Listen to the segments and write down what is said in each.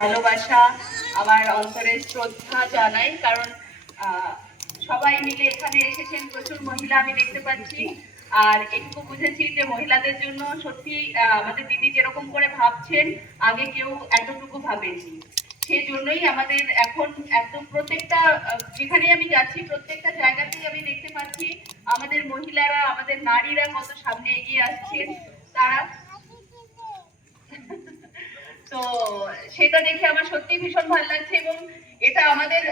ভালোবাসা আমার অন্তরের শ্রদ্ধা জানাই, কারণ সবাই মিলে এখানে এসেছেন, প্রচুর মহিলা আমি দেখতে পাচ্ছি। আর এটুকু বুঝেছি যে মহিলাদের জন্য সত্যি আমাদের দিদি যেরকম করে ভাবছেন আগে কেউ এতটুকু ভাবেনি। সেই জন্যই আমাদের এখন একদম প্রত্যেকটা যেখানে আমি যাচ্ছি প্রত্যেকটা জায়গাতেই আমি দেখতে পাচ্ছি আমাদের মহিলারা, আমাদের নারীরা কত সামনে এগিয়ে আসছেন। তারা তো সেটা দেখে আমার সত্যি ভীষণ ভালো লাগছে। এবং এটা আমাদের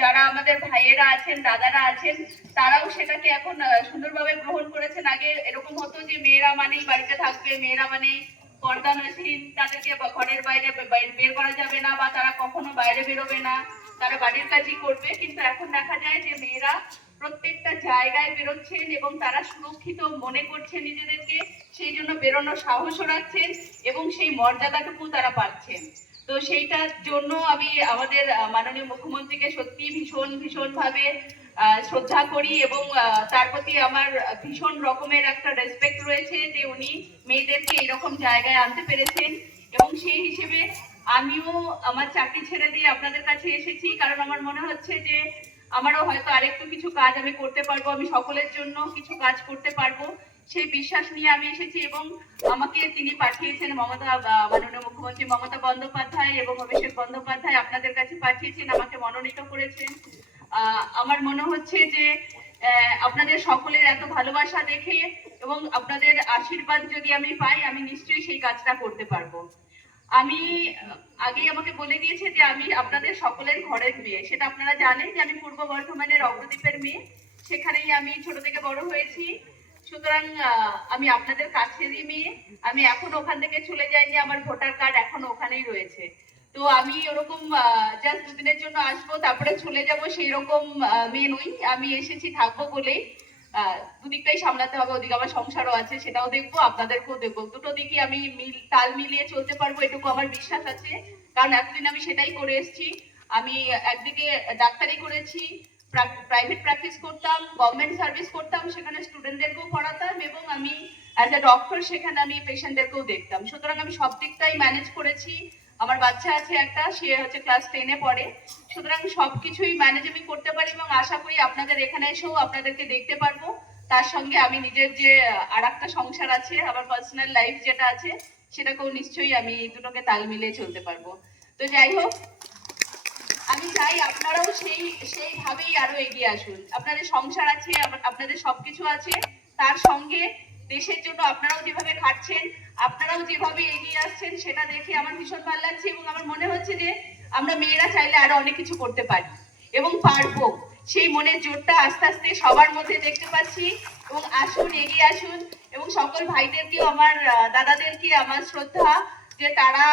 যারা আমাদের ভাইয়েরা আছেন, দাদারা আছেন, তারাও সেটাকে এখন সুন্দরভাবে গ্রহণ করেছেন। আগে এরকম হতো যে মেয়েরা মানেই বাড়িতে থাকবে, মেয়েরা মানেই পর্দানসীন, তাদেরকে ঘরের বাইরে বের করা যাবে না, বা তারা কখনো বাইরে বেরোবে না, তারা বাড়ির কাজই করবে। কিন্তু এখন দেখা যায় যে মেয়েরা প্রত্যেকটা জায়গায় বেরোচ্ছেন এবং তারা সুরক্ষিত মনে করছেন নিজেদেরকে, সেই জন্য বেরোনোর সাহসও রাখছেন এবং সেই মর্যাদাটুকু তারা পাচ্ছেন। তো সেইটার জন্য আমি আমাদের মাননীয় মুখ্যমন্ত্রীকে সত্যি ভীষণ ভাবে শ্রদ্ধা করি এবং তার প্রতি আমার ভীষণ রকমের একটা রেসপেক্ট রয়েছে যে উনি মেয়েদেরকে এরকম জায়গায় আনতে পেরেছেন। এবং সেই হিসেবে আমিও আমার চাকরি ছেড়ে দিয়ে আপনাদের কাছে এসেছি, কারণ আমার মনে হচ্ছে যে আমারও হয়তো আরেকটু কিছু কাজ আমি করতে পারবো, আমি সকলের জন্য কিছু কাজ করতে পারবো, সেই বিশ্বাস নিয়ে আমি এসেছি। এবং আমাকে তিনি পাঠিয়েছেন মাননীয় মুখ্যমন্ত্রী মমতা বন্দ্যোপাধ্যায় এবং অভিষেক বন্দ্যোপাধ্যায় আপনাদের কাছে পাঠিয়েছেন, আমাকে মনোনীত করেছেন। আমার মনে হচ্ছে যে আপনাদের সকলের এত ভালোবাসা দেখে এবং আপনাদের আশীর্বাদ যদি আমি পাই, আমি নিশ্চয়ই সেই কাজটা করতে পারবো। আমি আগেই আমাকে বলে দিয়েছে যে আমি আপনাদের সকলের ঘরের মেয়ে, সেটা আপনারা জানেন যে আমি পূর্ব বর্ধমানের অগ্রদ্বীপের মেয়ে, সেখানেই আমি ছোট থেকে বড় হয়েছি। সুতরাং আমি আপনাদের কাছেরই মেয়ে। আমি এখন ওখান থেকে চলে যাইনি, আমার ভোটার কার্ড এখনো ওখানেই রয়েছে। তো আমি ওরকম জাস্ট দুদিনের জন্য আসবো তারপরে চলে যাব সেই রকম মেয়ে নই। আমি এসেছি থাকবো বলেই। দুদিকটাই সামলাতে হবে, ওদিকে আমার সংসারও আছে, সেটাও দেখবো, আপনাদেরকেও দেখবো। দুটো দিকে আমি তাল মিলিয়ে চলতে পারবো এটুকু আমার বিশ্বাস আছে, কারণ এতদিন আমি সেটাই করে এসেছি। আমি একদিকে ডাক্তারি করেছি, প্রাইভেট প্র্যাকটিস করতাম, গভর্নমেন্ট সার্ভিস করতাম, সেখানে স্টুডেন্টদেরকেও পড়াতাম, এবং আমি অ্যাজ এ ডক্টর সেখানে আমি পেশেন্টদেরকেও দেখতাম। সুতরাং আমি সব দিকটাই ম্যানেজ করেছি। আমার বাচ্চা আছে একটা, সে হচ্ছে ক্লাস 10-এ পড়ে। সুতরাং সবকিছুই ম্যানেজ আমি করতে পারি এবং আশা করি আপনাদের এখানে এসেও আপনাদেরকে দেখতে পারবো। তার সঙ্গে আমি নিজের যে আর একটা সংসার আছে, আমার পার্সোনাল লাইফ যেটা আছে, সেটাকেও নিশ্চয়ই আমি দুটোকে তাল মিলিয়ে চলতে পারবো। তো যাই হোক, আমি চাই আপনারাও সেইভাবেই আরো এগিয়ে আসুন। আপনাদের সংসার আছে, আপনাদের সবকিছু আছে, তার সঙ্গে দেশের জন্য আপনারাও যেভাবে খাটছেন, আপনারাও যেভাবে এগিয়ে আসছেন, সেটা দেখে আমার ভীষণ ভালো লাগছে। এবং আমার মনে হচ্ছে যে আমরা মেয়েরা চাইলে আরো অনেক কিছু করতে পারি এবং পারবো। সেই মনের জোরটা আস্তে আস্তে সবার মধ্যে দেখতে পাচ্ছি। এবং আসুন, এগিয়ে আসুন। এবং সকল ভাইদেরকেও, আমার দাদাদেরকে আমার শ্রদ্ধা, যে তারা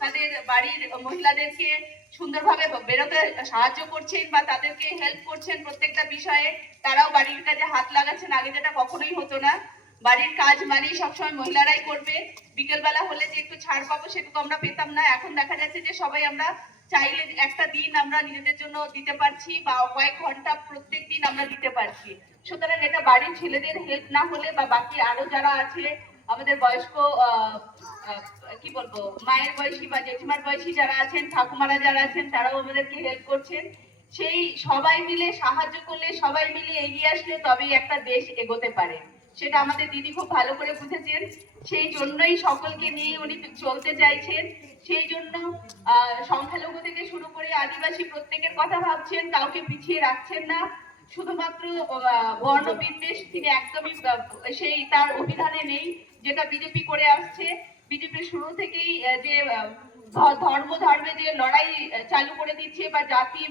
তাদের বাড়ির মহিলাদেরকে সুন্দরভাবে বেরোতে সাহায্য করছেন বা তাদেরকে হেল্প করছেন প্রত্যেকটা বিষয়ে। তারাও বাড়ির কাজে হাত লাগাচ্ছেন, আগে যেটা কখনোই হতো না। বাড়ির কাজ মানেই সবসময় মহিলারাই করবে, বিকেলবেলা হলে যে একটু ছাড় পাবো সেটুকু আমরা পেতাম না। এখন দেখা যাচ্ছে যে সবাই আমরা চাইলে একটা দিন আমরা নিজেদের জন্য দিতে পারছি, বা কয়েক ঘন্টা প্রত্যেক দিন আমরা দিতে পারছি। সুতরাং এটা বাড়ির ছেলেদের হেল্প না হলে, বা বাকি আরো যারা আছে আমাদের বয়স্ক কি বলবো, মায়ের বয়সী বা জেঠিমার বয়সী যারা আছেন, ঠাকুমারা যারা আছেন, তারাও আমাদেরকে হেল্প করছেন। সেই সবাই মিলে সাহায্য করলে, সবাই মিলে এগিয়ে আসলে তবেই একটা দেশ এগোতে পারে। সেটা আমাদের দিদি খুব ভালো করে বুঝেছেন। সেই জন্যই সকলকে নিয়ে উনি চলতে চাইছেন। সেই জন্য সংখ্যালঘু থেকে শুরু করে আদিবাসী প্রত্যেকের কথা ভাবছেন, কাউকে পিছিয়ে রাখছেন না। শুধুমাত্র বর্ণ বিদ্বেষ তিনি একদমই সেই তার অভিধানে নেই, যেটা বিজেপি করে আসছে। বিজেপি শুরু থেকেই যে ধর্মে যে লড়াই চালু করে দিচ্ছে বা জাতি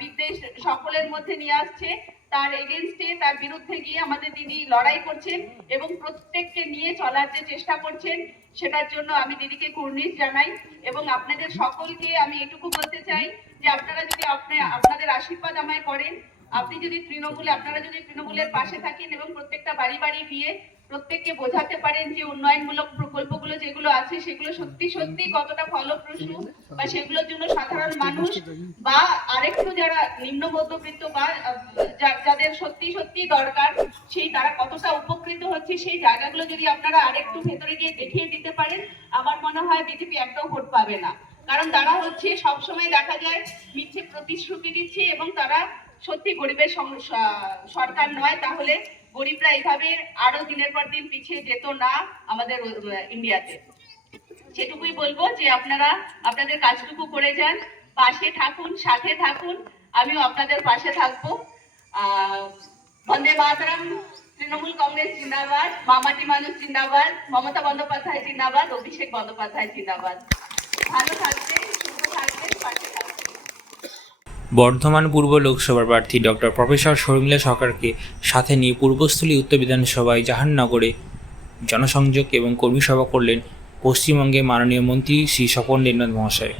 বিদ্বেষ সকলের মধ্যে নিয়ে আসছে, তার এগেনস্টে, তার বিরুদ্ধে গিয়ে আমাদের দিদি লড়াই করছেন এবং প্রত্যেককে নিয়ে চলার যে চেষ্টা করছেন, সেটার জন্য আমি দিদিকে কুর্নিশ জানাই। এবং আপনাদের সকলকে আমি এটুকু বলতে চাই যে আপনারা যদি আপনাদের আশীর্বাদ আমায় করেন, আপনারা যদি তৃণমূলের পাশে থাকেন এবং প্রত্যেকটা বাড়ি বাড়ি গিয়ে প্রত্যেককে বোঝাতে পারেন যে উন্নয়নমূলক প্রকল্পগুলো যেগুলো আছে সেগুলো সত্যি কতটা ফলপ্রসূ, বা সেগুলোর জন্য সাধারণ মানুষ বা আরেকটু যারা নিম্ন মধ্যবিত্ত বা যাদের সত্যি দরকার, সেই তারা কতটা উপকৃত হচ্ছে, সেই জায়গাগুলো যদি আপনারা আরেকটু ভেতরে গিয়ে দেখিয়ে দিতে পারেন, আমার মনে হয় বিজেপি একটাও ভোট পাবে না। কারণ তারা হচ্ছে সবসময় দেখা যায় মিথ্যে প্রতিশ্রুতি দিচ্ছে এবং তারা সত্যি গরিবের সরকার নয়, তাহলে গরিবরা এইভাবে আরো দিনের পর দিন পিছিয়ে যেত না আমাদের ইন্ডিয়াতে। সেটুকুই বলবো যে আপনারা আপনাদের কাজটুকু করে যান, পাশে থাকুন, সাথে থাকুন, আমিও আপনাদের পাশে থাকবো। বন্দে মাতরম, তৃণমূল কংগ্রেস জিন্দাবাদ, মামাটি মানুষ জিন্দাবাদ, মমতা বন্দ্যোপাধ্যায় জিন্দাবাদ, অভিষেক বন্দ্যোপাধ্যায় জিন্দাবাদ। ভালো থাকবেন, সুস্থ থাকবেন, পাশে থাকবেন। বর্ধমান পূর্ব লোকসভার প্রার্থী ডক্টর প্রফেসর শর্মিলা সরকারকে সাথে নিয়ে পূর্বস্থলী উত্তর বিধানসভায় জাহাননগরে জনসংযোগ এবং কর্মী সভা করলেন পশ্চিমবঙ্গের মাননীয় মন্ত্রী শ্রী স্বপন দেবনাথ মহাশয়।